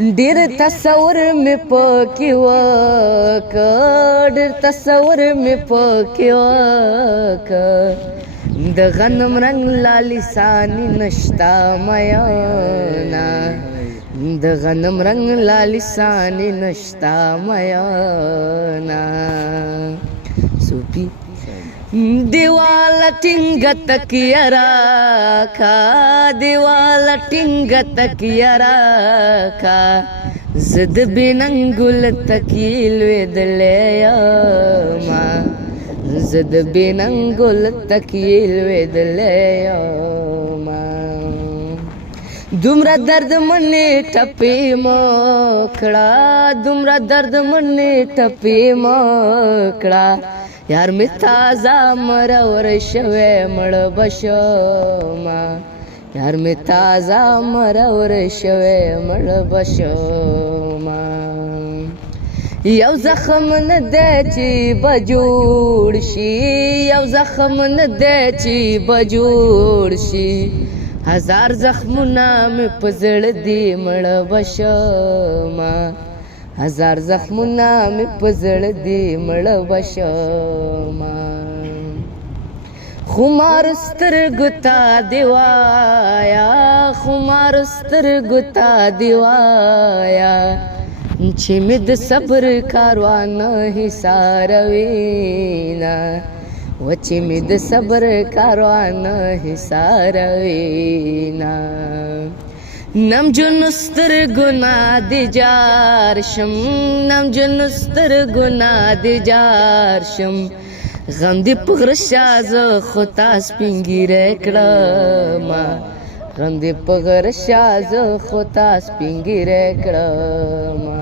ډېر تصور مې پکې وکړ ډېر تصور مې پکې وکړ د غنم رنګ لا لساني نشتا میانا د غنم رنگ لا لساني نشتا میانا صوفي دیوال ټینګ تکیه راکا دیوال ټینګ تکیه راکا زد بننګل تکیه لوېدلی یما زد بننګل تکیه لوېدلی یما دومره درد منې ټپې مه کړه دومره درد منې ټپې مه کړه یار مې تازه مرور شوی مړه به شمه یار مې تازه مرور شوی مړه به شمه یو زخم نه دی چې به جوړ شي یو زخم نه دی چې به جوړ شي هزار زخمونه مې په زړه دي مړه به شمه هزار زخمونه مې په زړه دي مړه به شمه خمار سترګو ته دې وایه خمار سترګو ته دې وایه چې مې د صبر کاروان حصاروینه و چې مې د صبر کاروان حصاروینه نمجن سترګو نه دې جار شم نمجن سترګو نه دې جار شم غم دې په غره شه زه خو تا سپین ږیری کړمه غم دې په غره شه زه خو تا سپین ږیری کړمه